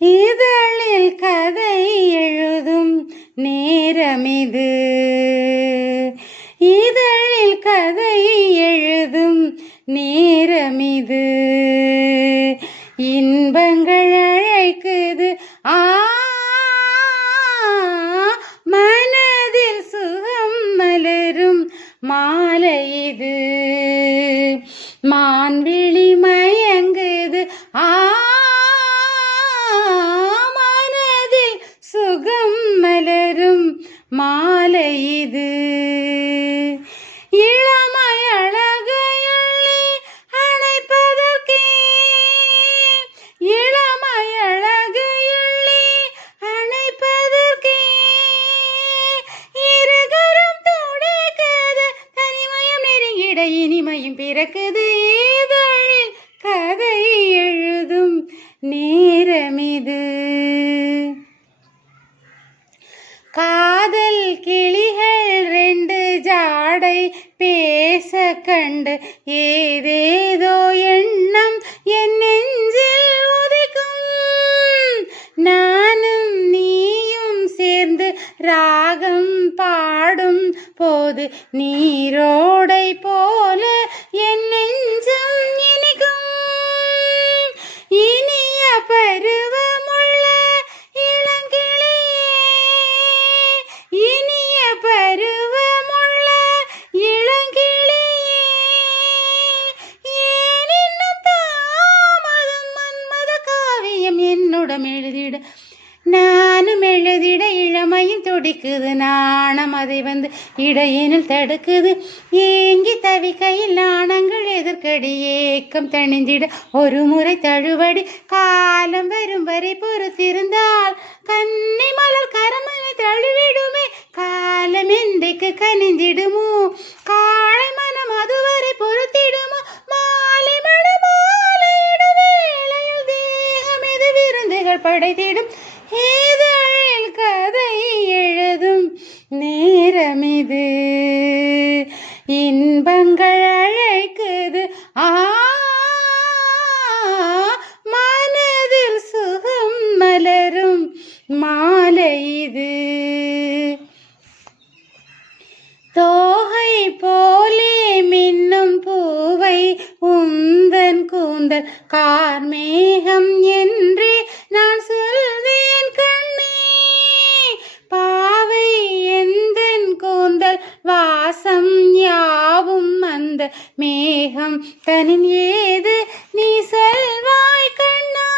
இதழில் கதை எழுதும் நேரமிது. இதழில் கதை எழுதும் நேரமிது. இன்பங்கள் அழைக்குது மனதில் சுகம் மலரும் மாலை இது. மான்விழி மயங்குது மனதில் சுகம் மலரும் மாலை இது. இளமை அழகையள்ளி அணைப்பதற்கே, இளமை அழகையள்ளி அணைப்பதற்கே இருகரம் துடைக்குது. தனிமயம் நெருங்கிட இனிமையும் பிறக்குது. இதழில் கதை எழுதும் நேரமிது. காதல் கிளிகள் ரெண்டு ஜாடை பேச கண்டு ஏதேதோ எண்ணம் என் நெஞ்சில் உதிக்கும். நானும் நீயும் சேர்ந்து ராகம் பாடும் போது நீரோடை போல என் நெஞ்சம் இனிக்கும். இனிய பருவமுள்ள இளங்கிளியே, இனிய பருவமுள்ள இளங்கிளியே, ஏன் இன்னும் தாமதம்? மன்மத காவியம் என்னுடன் எழுதிட நானும் எழுதிட இளமையும் துடிக்குது. நாணம் அதை வந்து இடையினில் தடுக்குது. ஏங்கி தவிக்கையில் நாணங்கள் எதிர்க்கடி. ஏக்கம் தணிந்திட ஒரு முறை தழுவடி. காலம் வரும் வரை பொறுத்திருந்தால் கண்ணை மலர் கரமனை தழுவிடுமே. காலம் என்றைக்கு கனிந்திடுமோ? காளை மனம் அதுவரை பொறுத்திடுமோ? மாலை மட மாலையிட வேளையில் தேகம் இது விருந்துகள் படைத்திடும். இதழில் கதை எழுதும் நேரமிது. இன்பங்கள் அழைக்குது மனதில் சுகம் மலரும் மாலை இது. தோகை போலே மின்னும் பூவை உந்தன் கூந்தல் கார்மேகம் என்றே நான் சொல்வேன் கண்ணே. பாவை எந்தன் கூந்தல் வாசம் யாவும் அந்த மேகம் தனின் ஏது நீ சொல்வாய் கண்ணா.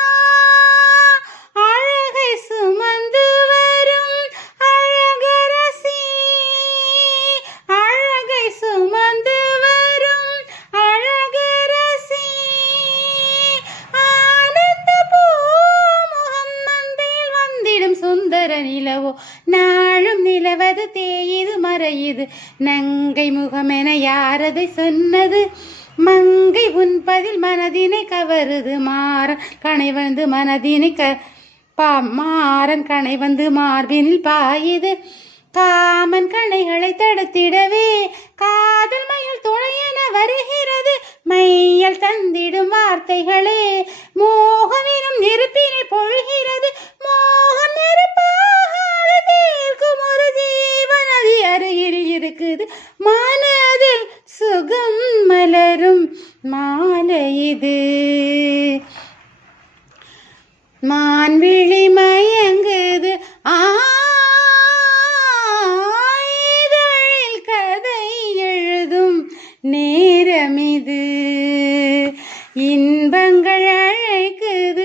அழகை சுமந்து வரும் அழகரசி, அழகை சுமந்து வரும் அழகரசி. ஆனந்த பூமுகம் மந்தையில் வந்திடும் சுந்தர நிலவோ. நாளும் நிலவது தேயுது மறையுது. நங்கை முகமென யாரதை சொன்னது? மங்கை உன்பதில் மனதினை கவருது. மாறன் கணை வந்து மனதினை மாறன் கணை வந்து மார்பினில் பாயுது. காமன் கணைகளை தடுத்திடவே காதல் மயில் துணையென வருகிறது. மையல் தந்திடும் வார்த்தைகளே மோகமெனும் நெருப்பினை பொழுகிறது. மோகம் நெருப்பாக தீர்க்கும் ஒரு ஜீவநதி அருகில் இருக்குது. மனதில் சுகம் மலரும் மாலை இது. மான்விழி மயங்குது இதழில் கதை எழுதும் நேரமிது. இன்பங்கள் அழைக்குது